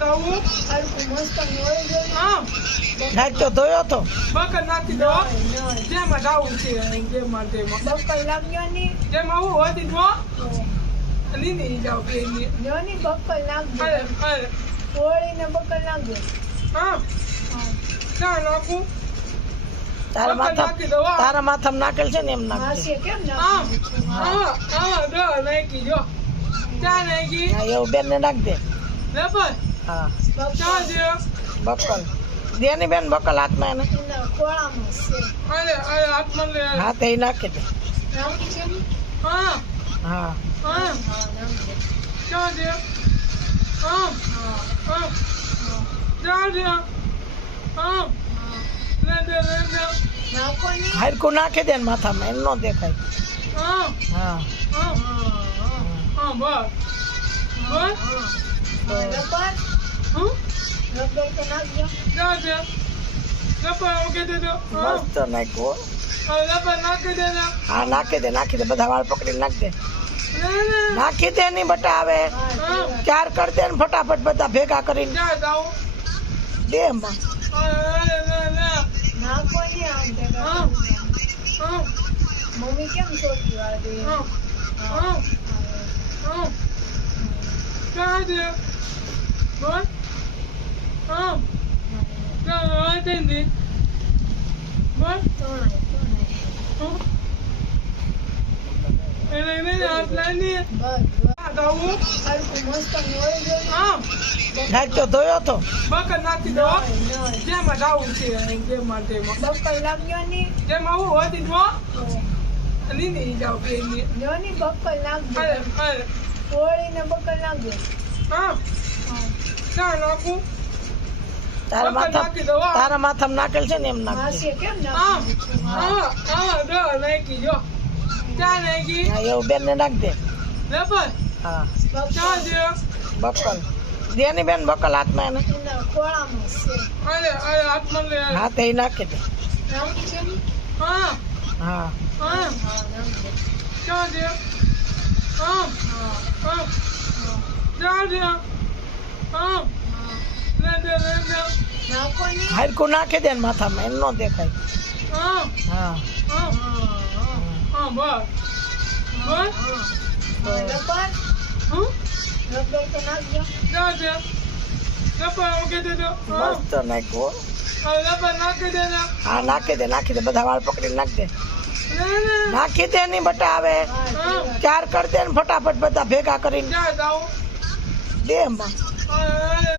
દઉં હરખું મસ્ત મોળી જોઈ. હા નાખ તો ધોયો તો બકર નાખી દો જેમાં જાવું છે જેમાં તેમાં બક્કર લાગ્યો ની જેમાં હું હોતી દો લીધી જાવ પેલી જો ની બક્કર લાગ્યો. અરે અરે હોળીને બક્કર લાગ્યો. હા ક્યાં નાખું તારા બકર માથા નાખી દો તારા માથામાં નાખેલ છે ને એમ નાખજે. માસીએ કેમ હા નાખ્યું? હા હા જો નાખી જો ક્યાં નાખી હા, એવું બેન ને નાખ દે. લેબર હા ક્યાં છે બકલ દેની બેન બકલ હાથમાં એને. એના ખોળામાં છે. અરે અરે હાથમાં લે હા તે નાખી દે. નાખી છે ને? હા હા હા હા, નાખી દે. ક્યાં છે હા હા, હા હા, ક્યાં છે હા લે દે નાખો ની. હરખું નાખી દે ને માથામાં એમ નો દેખાય. હા હા હા હા, હા બસ બસ હા. રબર હું રબર તો નાખજો. ક્યાં છે લપર મૂકી દેજો હા મસ્ત નાખ્યું હો. લપર નાખી દેજો હા નાખી દે બધા વાળ પકડી નાખ દે. લે લે નાખી દે ની બટા આવે હા ચાર કર દે ને ફટાફટ બધા ભેગા કરીને ક્યાં જાઉં દે એમાં. અરે લે લે નાખો ની આમ ભેગા હા. કરીને. હા મમ્મી કેમ સોટી વાર દે? હા હા. હા હા ક્યાં છે બોલ હા ક્યાં આવી હતી બોલ તોણાય, તોણાય. હા એને હાથ લાવી બસ, બસ. દઉં હરખું મસ્ત મોળી જોઈ. હા નાખ તો ધોયો તો બકર નાખી દો નહીં. જેમાં જાવું છે જેમાં તેમાં બક્કર લાગ્યો ની જેમાં હું હોતી દો લીધી જાવ પેલી જો ની બક્કર અરે લાગ્યો. અરે હોળીને બક્કર લાગ્યો. હા હા. ક્યાં નાખું તારા બકર માથા નાખી દો તારા માથામાં નાખેલ છે ને એમ નાખજે. માસીએ કેમ હા નાખ્યું? હા હા જો નાખી જો ક્યાં નાખી હા એવું બેન ને નાખ દે. લેબર હા ક્યાં છે બકલ દેની બેન બકલ હાથમાં એને. એના ખોળામાં છે. અરે અરે હાથમાં લે હા તે નાખી દે. નાખી છે ને? હા હા હા હા, નાખી દે. ક્યાં છે હા હા, હા હા, ક્યાં છે હા હા. લે દે નાખો ની. હરખું નાખી દે ને માથામાં એમ નો દેખાય. હા હા હા હા, હા, હા બસ બસ હા. રબર હું રબર તો નાખજો. ક્યાં છે લપર મૂકી દેજો હા મસ્ત નાખ્યું હો. લપર નાખી દેજો હા નાખી દે બધા વાળ પકડી નાખ દે. લે લે નાખી દે ની બટા આવે હા, ચાર કર દે ને ફટાફટ બધા ભેગા કરીને ક્યાં જાઉં દે એમાં. અરે